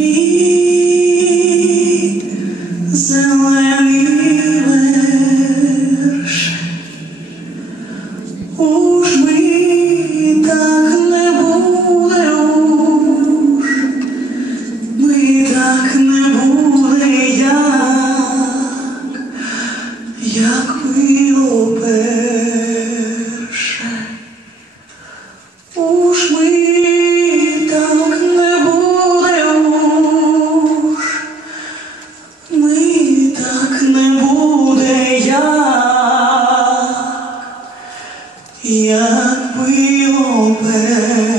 me. that we all bear.